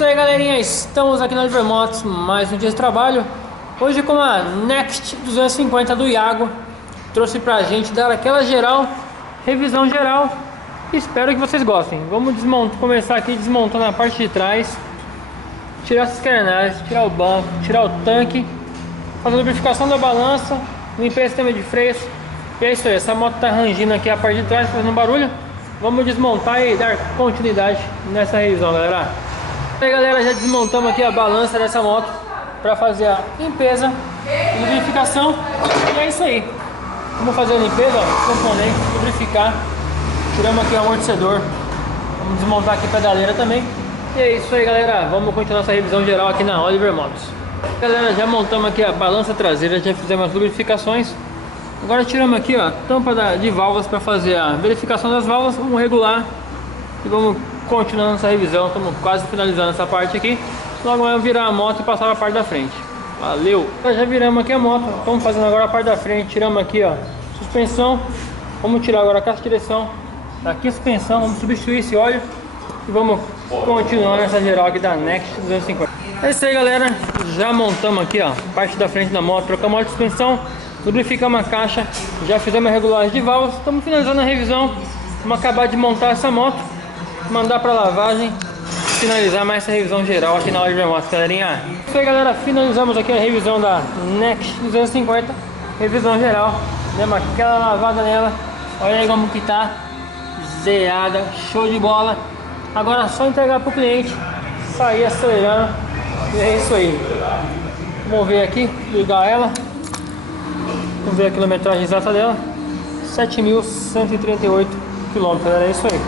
isso aí, galerinha, estamos aqui na Oliver Motos, mais um dia de trabalho. Hoje com a Next 250 do Iago. Trouxe pra gente dar aquela geral, revisão geral. Espero que vocês gostem. Vamos começar aqui desmontando a parte de trás, tirar essas carenagens, tirar o banco, tirar o tanque, fazer a lubrificação da balança, limpar o sistema de freios. E é isso aí, essa moto tá rangindo aqui a parte de trás, fazendo barulho. Vamos desmontar e dar continuidade nessa revisão, galera. E aí, galera, já desmontamos aqui a balança dessa moto para fazer a limpeza e lubrificação. E é isso aí. Vamos fazer a limpeza, ó, componente, lubrificar. Tiramos aqui o amortecedor. Vamos desmontar aqui a pedaleira também. E é isso aí, galera. Vamos continuar essa revisão geral aqui na Oliver Motos. Galera, já montamos aqui a balança traseira, já fizemos as lubrificações. Agora tiramos aqui, ó, a tampa de válvulas para fazer a verificação das válvulas. Vamos regular e vamos continuando essa revisão. Estamos quase finalizando essa parte aqui. Logo vamos virar a moto e passar para a parte da frente. Valeu! Já viramos aqui a moto. Estamos fazendo agora a parte da frente. Tiramos aqui, ó, suspensão. Vamos tirar agora a caixa de direção. Aqui a suspensão. Vamos substituir esse óleo e vamos continuar nessa geral aqui da Next 250. É isso aí, galera. Já montamos aqui, ó, parte da frente da moto. Trocamos a óleo de suspensão. Lubrificamos a caixa, já fizemos a regulagem de válvulas. Estamos finalizando a revisão. Vamos acabar de montar essa moto, mandar para lavagem, finalizar mais essa revisão geral aqui na Oliver Motos, galerinha. Isso aí, galera, finalizamos aqui a revisão da Next 250, revisão geral. Demos aquela lavada nela, olha aí como que tá, zerada, show de bola. Agora é só entregar para o cliente, sair acelerando, e é isso aí. Vamos ver aqui, ligar ela. Vamos ver a quilometragem exata dela, 7.138 km, é isso aí.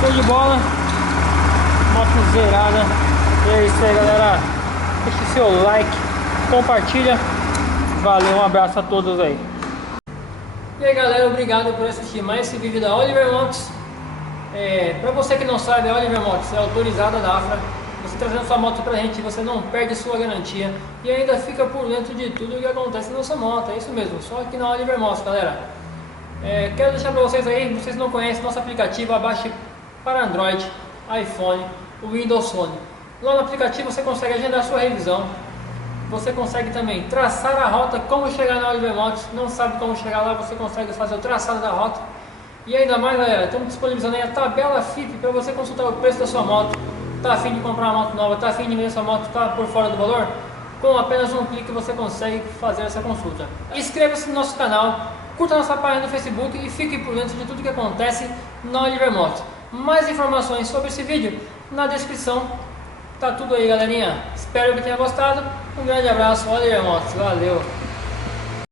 Show de bola, moto zerada. E é isso aí, galera. Deixe seu like, compartilha. Valeu, um abraço a todos aí. E aí, galera, obrigado por assistir mais esse vídeo da Oliver Motos. Para você que não sabe, a Oliver Motos é autorizada da AFRA. Você trazendo sua moto pra gente, você não perde sua garantia e ainda fica por dentro de tudo o que acontece na sua moto. É isso mesmo, só aqui na Oliver Motos, galera. Quero deixar pra vocês aí, vocês não conhecem nosso aplicativo, abaixe para Android, iPhone, Windows Phone. Lá no aplicativo você consegue agendar sua revisão. Você consegue também traçar a rota, como chegar na Oliver Motos. Não sabe como chegar lá, você consegue fazer o traçado da rota. E ainda mais, galera, estamos disponibilizando aí a tabela FIP para você consultar o preço da sua moto. Tá afim de comprar uma moto nova, tá afim de vender sua moto, tá por fora do valor? Com apenas um clique você consegue fazer essa consulta. Inscreva-se no nosso canal, curta nossa página no Facebook e fique por dentro de tudo que acontece na Oliver Motos. Mais informações sobre esse vídeo na descrição, tá tudo aí, galerinha. Espero que tenha gostado, um grande abraço, Oliver Motos, valeu!